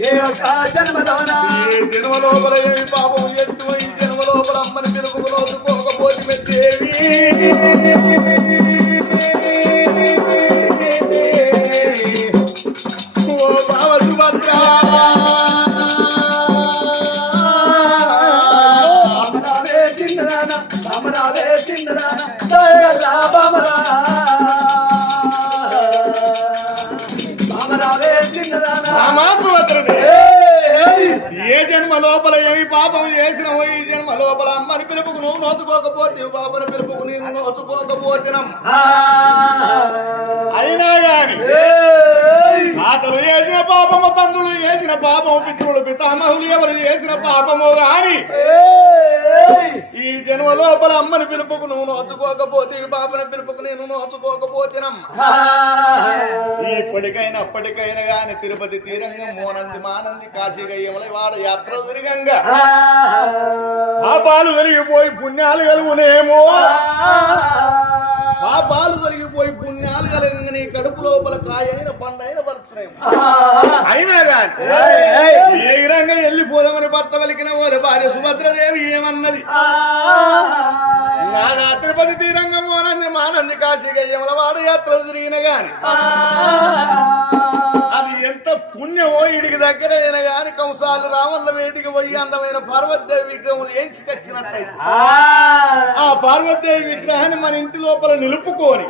ఏ ఒక్క జన్మలోన? ఏ జన్మ లోపల ఏమి పాపం? ఎత్తు ఈ జన్మ లోపల అమ్మని పిలుపు పోకపోతే దేవి లోపల ఏమి పాపం చేసినవో ఈ జన్మ లోపల అమ్మని పిలుపుకు నువ్వు నోచుకోకపోతే బాబుని పిలుపుకు నేను నోచుకోకపోతేనం ఆ! అయినా గాని ఏయ్! తాతలు చేసిన పాపము తండ్రులు చేసిన పాపము పితృడు పితామహులు ఎవరు చేసిన పాపము గాని ఈ జన్మ లోపల అమ్మని పిలుపుకు నువ్వు నోచుకోకపోతే ఈ బాబుని పిలుపుకు నేను నోచుకోకపోతేనం ఇప్పటికైనా అప్పటికైనా గాని తిరుపతి తీరంగా మోనంది మానంది కాశీగా యమల వాడ యాత్రలు తిరిగంగా పాపాలు జరిగిపోయి పుణ్యాలు కలుగునేమో. పాపాలు జరిగిపోయి పుణ్యాలు కలగంగా నీ కడుపు లోపల కాయైన పండైన పరుచునేమో అయినా గాని ఏ విధంగా వెళ్ళిపోదామని భర్త వలికిన ఓరి భార్య సుభద్రదేవి ఏమన్నది? నాగా తిరుపతి తీరంగం మోనంది మానంది కాశీగా యమల వాడ యాత్రలు తిరిగిన గాని. పుణ్యమో ఇడికి దగ్గర అయిన గాని కంసాలు రావణ వేటికి పోయి అందమైన పార్వతీదేవి విగ్రహం ఏంచుకొచ్చినట్టయితే. ఆ. పార్వతీదేవి విగ్రహాన్ని మన ఇంటి లోపల నిలుపుకొని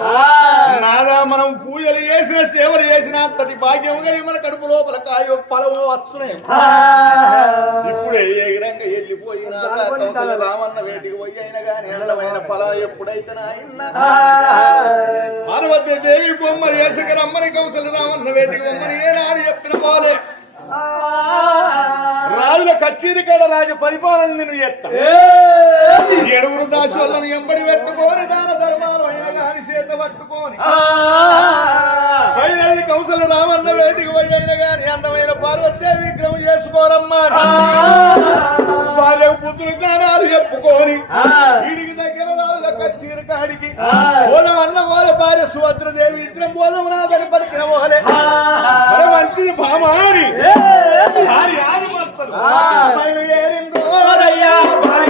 నాగా మనం పూజలు చేసిన సేవలు చేసిన అంతటి భాగ్యం మన కడుపు లోపల కాయో ఫలమో వస్తున్నాయి ఇప్పుడే ఏ విధంగా వెళ్ళిపోయినా కంసాలు రావణ వేటికి పోయి అయినా గాని అందమైన ఫలం ఎప్పుడైతే పార్వతీదేవి బొమ్మ వేసకి రమ్మని కంసలు రావన్న వేటికి బొమ్మని ఏనాడు చెప్పిన పోలే రాజుల కచ్చేరి కాడ రాజు పరిపాలన నేను చేస్తా. ఏడుగురు దాసులను ఎంబడి పెట్టుకొని దాన ధర్మాలు అయిన చేత పట్టుకొని. పైన కౌసలు రామన్న వేటికి పోయి అయిన గాని అందమైన పార్వతీదేవి విగ్రహం చేసుకోరమ్మా. భార్య పుత్రులు జ్ఞానాలు చెప్పుకొని వీడికి దగ్గర రాజుల కచ్చేరి కాడికి పోలం అన్న వాళ్ళ భార్య సుభద్రదేవి ఇద్దరం పోలం నాదని పలికిన మరి మంచిది భామాని భార్య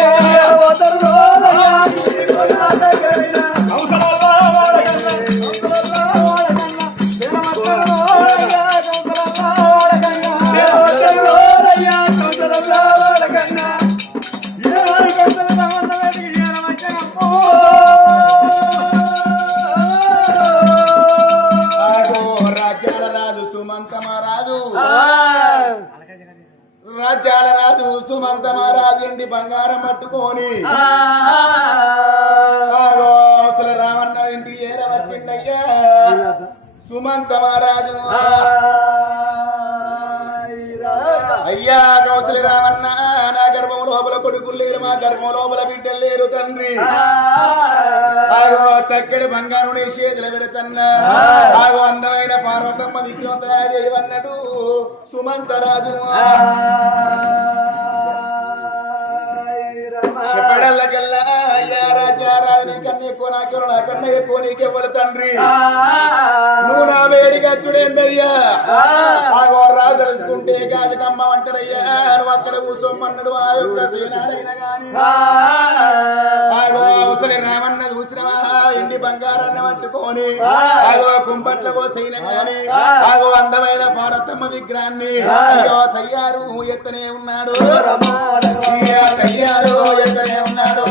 yeah water రాజ్యాల రాజు సుమంత మహారాజు ఎండి బంగారం పట్టుకొని. ఆగో అవసల రామన్న ఇంటి ఏర వచ్చిండయ్యా. సుమంత మహారాజు. అయ్యా కౌసల రామన్న గర్భం లోపల బిడ్డలు లేరు తండ్రి ఆగో తక్కడి బంగారు నీ చేతులు పెడుతున్నా. ఆగో అందమైన పార్వతమ్మ విగ్రహం తయారు చేయవన్నాడు చెప్పడల్లకెల్లా అయ్యా రాజా రాజు నాకు నాకన్నా ఎక్కువ నీకెవ్వరు తండ్రి. నువ్వు నా వేడికి అచ్చుడేందయ్యా? ఆగో రాజు తెలుసుకుంటే కాదుకమ్మ అంటారయ్యా నువ్వు అక్కడ కూసోమన్నాడు ఆ యొక్క శ్రీనాడైనా గాని. ఆగో అవసలి రామన్న చూసినవా? ఇండి బంగారాన్న పట్టుకొని ఆగో కుంపట్ల పోసైన గాని. ఆగో అందమైన భారతమ్మ విగ్రహాన్ని. అయ్యో తయ్యారు ఎత్తనే ఉన్నాడు. తయ్యారు ఎత్తనే ఉన్నాడు.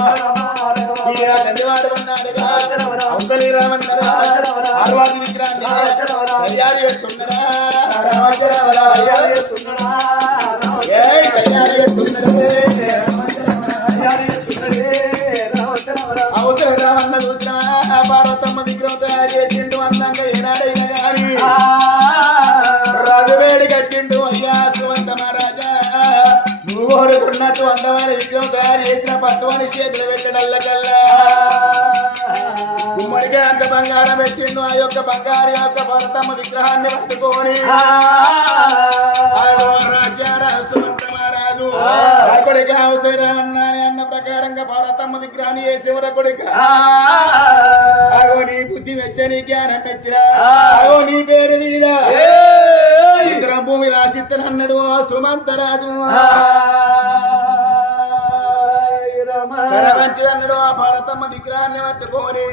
పార్వతమ్మ విగ్రహం తయారు చేసిండు అందంగా ఏనాడైనా కానీ రాజవేడి కట్టిండు అయ్యా సువంతమ రాజా నువ్వు అందమైన విగ్రహం తయారు చేసిన పట్టువని చేతులు పెట్టడల్లకల్లా గుమ్మడిగా అంత బంగారం పెట్టిండు ఆ యొక్క బంగారు యొక్క భరతమ్మ విగ్రహాన్ని పట్టుకొని. రాజు కొడుక అవసరమన్నాని అన్న ప్రకారంగా భారతమ్మ విగ్రహాన్ని వేసేవర కొడుక? అగో నీ బుద్ధి మెచ్చ నీ జ్ఞానం మెచ్చిరా అగో నీ పేరు మీద. ఇంద్రం భూమి రాసిత్తనన్నాడు ఆ సుమంతరాజు సరపంచి అన్నాడు ఆ భారతమ్మ విగ్రహాన్ని పట్టుకొని.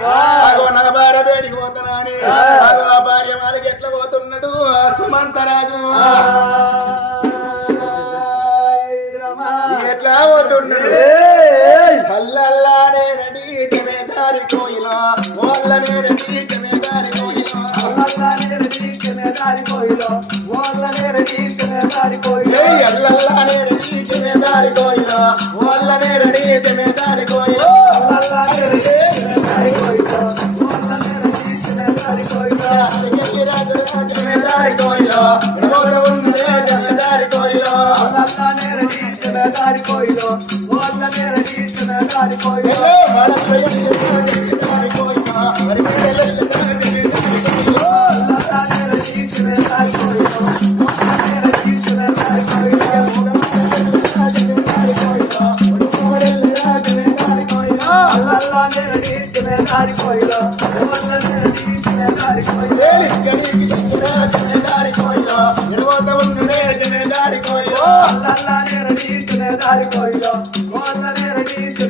అగో నా భార్య బేడికి పోతానని అగో ఆ భార్య వాళ్ళకి ఎట్లా పోతున్నాడు? సుమంతరాజు. ఎట్లా పోతున్నాడు? అల్లల్లానే రెడీ జమేదారి కోయిలా. ఓల్లనే రెడీ జమేదారి కోయిలా. ఏయ్ కోయిలా ఏ అల్లల్లా అల్లల్లానే రెడీ జమేదారి కోయిలా ఓల్లనే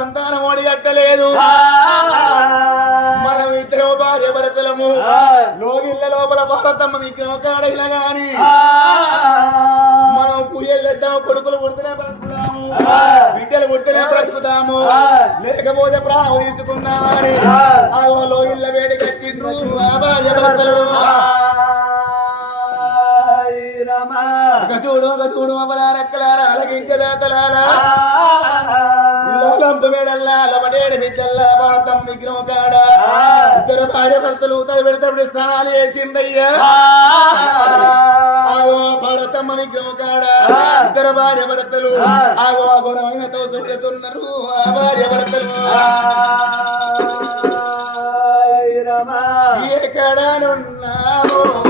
సంతానం ఓడి కట్టలేదు మనం ఇద్దరం భార్య భరతలము. లోగిళ్ళ లోపల భారతమ్మ విగ్రహం కాడైనా గాని. మనం పూజలు చేద్దాము కొడుకులు పుడితేనే బ్రతుకుతాము. బిడ్డలు పుడితేనే బ్రతుకుతాము. లేకపోతే ప్రాణం తీసుకుందామని ఆ. లోగిళ్ళ వేడికి వచ్చిండ్రు ఆ భార్య భర్తలు. చూడు ఒక చూడు అమలా రెక్కలారా అలగించదాతలారా అలవడేడు బిడ్డల్లా భారతం విగ్రహం కాడ ఇద్దరు భార్య భర్తలు ఉత్తర పెడతప్పుడు స్నానాలు చేసిండయ్యా. ఆగో భారతమ్మ విగ్రహం కాడ ఇద్దరు భార్య భర్తలు. ఆగో అఘోరమైన తోసుతున్నారు ఆ భార్య భర్తలు. ఎక్కడనున్నావో? నవరవి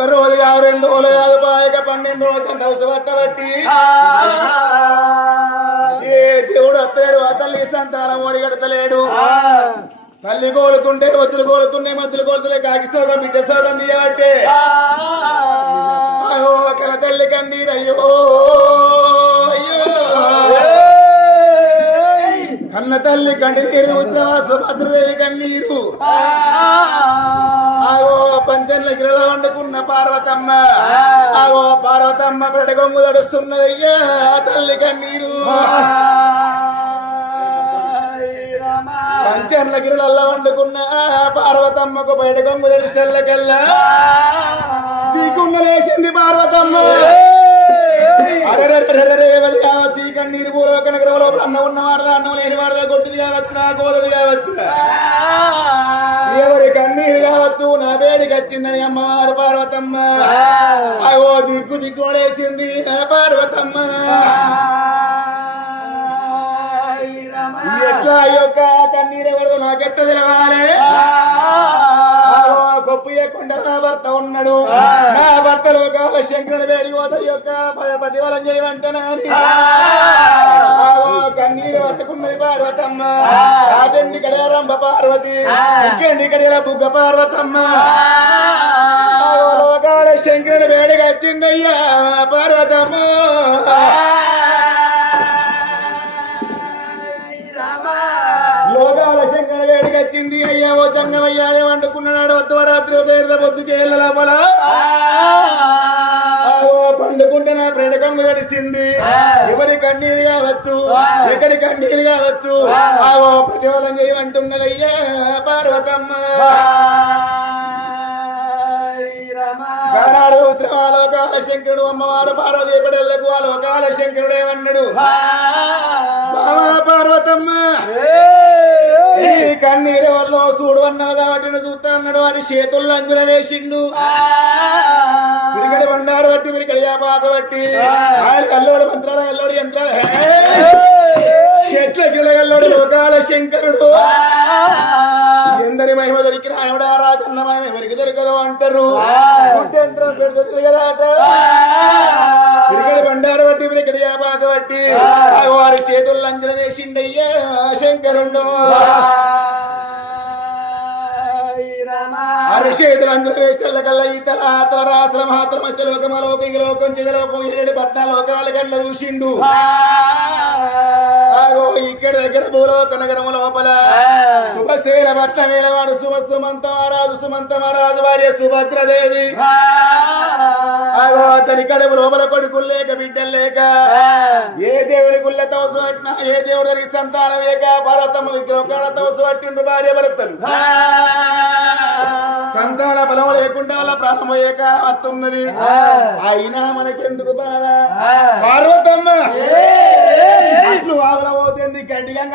ఒక్క రోజు కాదు రెండు రోజులు కాదు పాయక పన్నెండు రోజులు తవస పట్టబట్టి ఏ దేవుడు అత్తలేడు ఆ తల్లి సంతానం ఓడిగడతలేడు తల్లి కోలుతుంటే వద్దులు కోలుతుండే మద్దులు కోలుతుండే కాకి సోగం బిడ్డ సోగం తీయబట్టే. అయ్యో కల తల్లి కన్నీరు అయ్యో అయ్యో. కన్న తల్లి కంటి నీరు ఉత్సవ సుభద్రదేవి కన్నీరు ఆగో పంచన్ల గిరల వండుకున్న పార్వతమ్మ. ఆగో పార్వతమ్మ పెడగొంగు తడుస్తున్నదయ్యా తల్లి కన్నీరు. పంచర్ల గిరులల్ల వండుకున్న పార్వతమ్మకు బయట గొంగు తడిసెల్లకెల్లా దిగున్న లేచింది పార్వతమ్మ. ఎవరి కావచ్చు కన్నీరు భూలోకన గ్రహంలో అన్నం ఉన్న వాడదా అన్నం లేని వాడదా గొడ్డిది కావచ్చు నా గోదది కావచ్చు ఎవరి కన్నీరు కావచ్చు నా వేడికి వచ్చిందని అమ్మవారు పార్వతమ్మ అగో దిగ్గులేసింది ఆ. పార్వతమ్మ ఎట్లా యొక్క కన్నీరు ఎవరు నాకెట్ట తెలవాలి? గొప్ప ఇయ్యకుండా నా భర్త ఉన్నాడు. నా భర్తలో కాల శంకరుడు వేడి పోత యొక్క ప్రతిఫలం చేయమంటాను కన్నీరు పట్టుకున్నది పార్వతమ్మ. రాజండి కడియారంభ పార్వతి. ఇంకేంటి కడియాల బుగ్గ పార్వతమ్మ. లోకాల శంకరుడు వేడిగా వచ్చిందయ్యా పార్వతమ్మ. ఓ జంగమయ్యానే వండుకున్నాడు వద్దవరాత్రి ఒక ఎడద పొద్దుకే లోపల ఓ పండుకుంటే నా ప్రేడకంగా గడిచింది ఎవరి కన్నీరు కావచ్చు ఎక్కడి కన్నీరు కావచ్చు? ఆవో ప్రతిఫలం చేయమంటున్నదయ్యా పార్వతమ్మ. శ్రమాలోకాల శంకరుడు అమ్మవారు పార్వతీ పడేళ్ళకు ఆ లోకాల శంకరుడు ఏమన్నాడు? బావా పార్వతమ్మ. ఈ కన్నీరు ఎవరిలో చూడు అన్నావు కాబట్టి చూస్తా అన్నాడు. వారి చేతుల్లో అంజున వేసిండు. విరిగడి బండారు బట్టి విరిగడి పాక బట్టి కల్లోడు మంత్రాల కల్లోడు యంత్రాలు! చెట్ల గిరగల్లోడు లోకాల శంకరుడు. ఎందరి మహిమ దొరికిన ఆవిడ రాజన్న మహిమ ఎవరికి దొరకదు అంటారు. కదా అట? విరిగడి బండారు బట్టి విరిగడి పాక బట్టి వారి చేతుల్లో అంజన వేసిండయ్యా శంకరుడు. అరిషేతులు అందరూ కల్లా ఈతల ఆతల రాసల మాత్ర మధ్య లోక ఈ లోకం చిగలోకం ఏడు పద్న లోకాల కళ్ళ చూసిండు. ఇక్కడ దగ్గర భూలోక నగరం లోపల శుభశీల పట్న వేలవాడు శుభ సుమంత మహారాజు సుమంత మహారాజు భార్య సుభద్రదేవి. ఆగో అతని కడుపు లోపల కొడుకులు లేక బిడ్డలు లేక ఏ దేవుని గుళ్ళ తవసు పట్టినా ఏ దేవుడి సంతానం లేక భారతమ్మ విగ్రహం కాడ తవసు పట్టిండ్రు భార్య భర్తలు. సంతాన బలం లేకుండా వాళ్ళ ప్రాణం పోయాక వస్తున్నది అయినా మనకెందుకు బాధ? పార్వతమ్మ! అట్లు ఆవుల పోతుంది గడ్డి గంగ